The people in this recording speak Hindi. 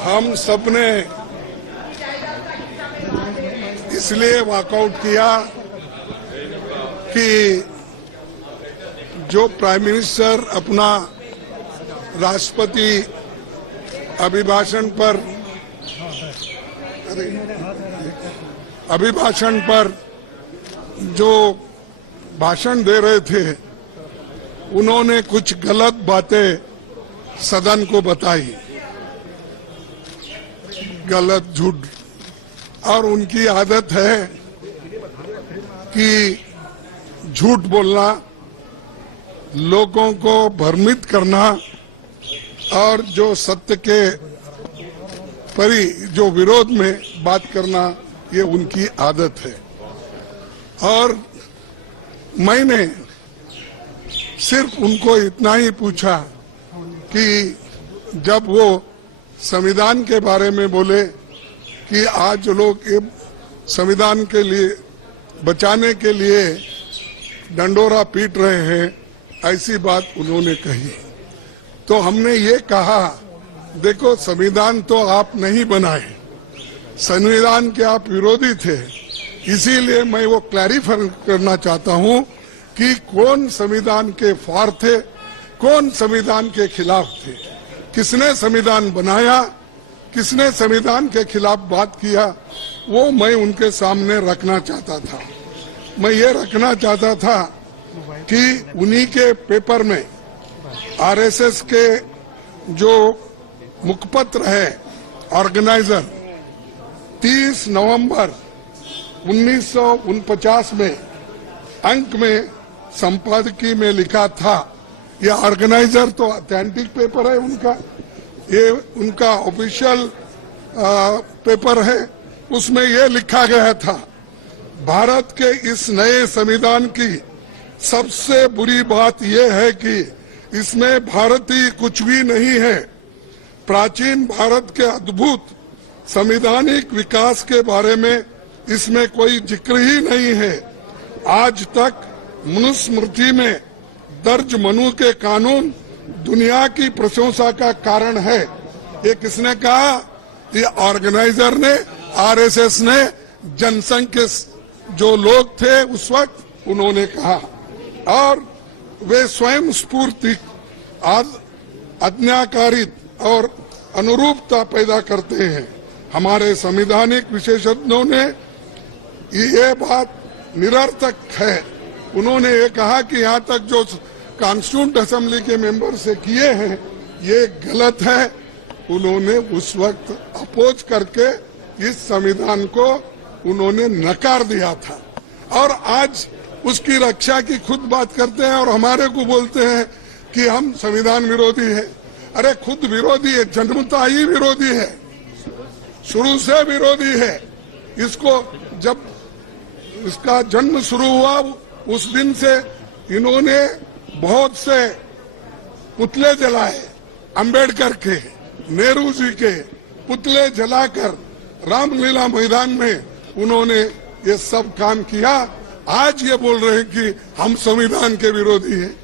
हम सबने इसलिए वॉकआउट किया कि जो प्राइम मिनिस्टर अपना राष्ट्रपति अभिभाषण पर जो भाषण दे रहे थे, उन्होंने कुछ गलत बातें सदन को बताई, गलत झूठ, और उनकी आदत है कि झूठ बोलना, लोगों को भ्रमित करना और जो सत्य के जो विरोध में बात करना, ये उनकी आदत है। और मैंने सिर्फ उनको इतना ही पूछा कि जब वो संविधान के बारे में बोले कि आज लोग संविधान के लिए बचाने के लिए डंडोरा पीट रहे हैं, ऐसी बात उन्होंने कही, तो हमने ये कहा, देखो संविधान तो आप नहीं बनाए, संविधान के आप विरोधी थे, इसीलिए मैं वो क्लैरिफाई करना चाहता हूं कि कौन संविधान के फार थे, कौन संविधान के खिलाफ थे, किसने संविधान बनाया, किसने संविधान के खिलाफ बात किया, वो मैं उनके सामने रखना चाहता था। मैं ये रखना चाहता था कि उन्हीं के पेपर में आरएसएस के जो मुखपत्र है ऑर्गेनाइजर 30 नवंबर 1949 में अंक में संपादकीय में लिखा था, ये ऑर्गेनाइजर तो ऑथेंटिक पेपर है उनका, ये उनका ऑफिशियल पेपर है, उसमें ये लिखा गया था, भारत के इस नए संविधान की सबसे बुरी बात यह है कि इसमें भारतीय कुछ भी नहीं है, प्राचीन भारत के अद्भुत संवैधानिक विकास के बारे में इसमें कोई जिक्र ही नहीं है। आज तक मनुस्मृति में दर्ज मनु के कानून दुनिया की प्रशंसा का कारण है। ये किसने कहा? ये ऑर्गेनाइजर ने, आरएसएस ने, जनसंघ के जो लोग थे उस वक्त उन्होंने कहा, और वे स्वयं स्फूर्ति आज्ञाकारित और अनुरूपता पैदा करते हैं। हमारे संवैधानिक विशेषज्ञों ने ये बात निरर्थक है, उन्होंने ये कहा कि यहाँ तक जो कॉन्स्टिट्यूंट असेंबली के मेंबर से किए हैं ये गलत है। उन्होंने उस वक्त अपोज करके इस संविधान को उन्होंने नकार दिया था, और आज उसकी रक्षा की खुद बात करते हैं और हमारे को बोलते हैं कि हम संविधान विरोधी है। अरे खुद विरोधी है, जन्मता ही विरोधी है, शुरू से विरोधी है। इसको जब इसका जन्म शुरू हुआ उस दिन से इन्होंने बहुत से पुतले जलाए, अंबेडकर के, नेहरू जी के पुतले जलाकर रामलीला मैदान में उन्होंने ये सब काम किया। आज ये बोल रहे हैं कि हम संविधान के विरोधी हैं।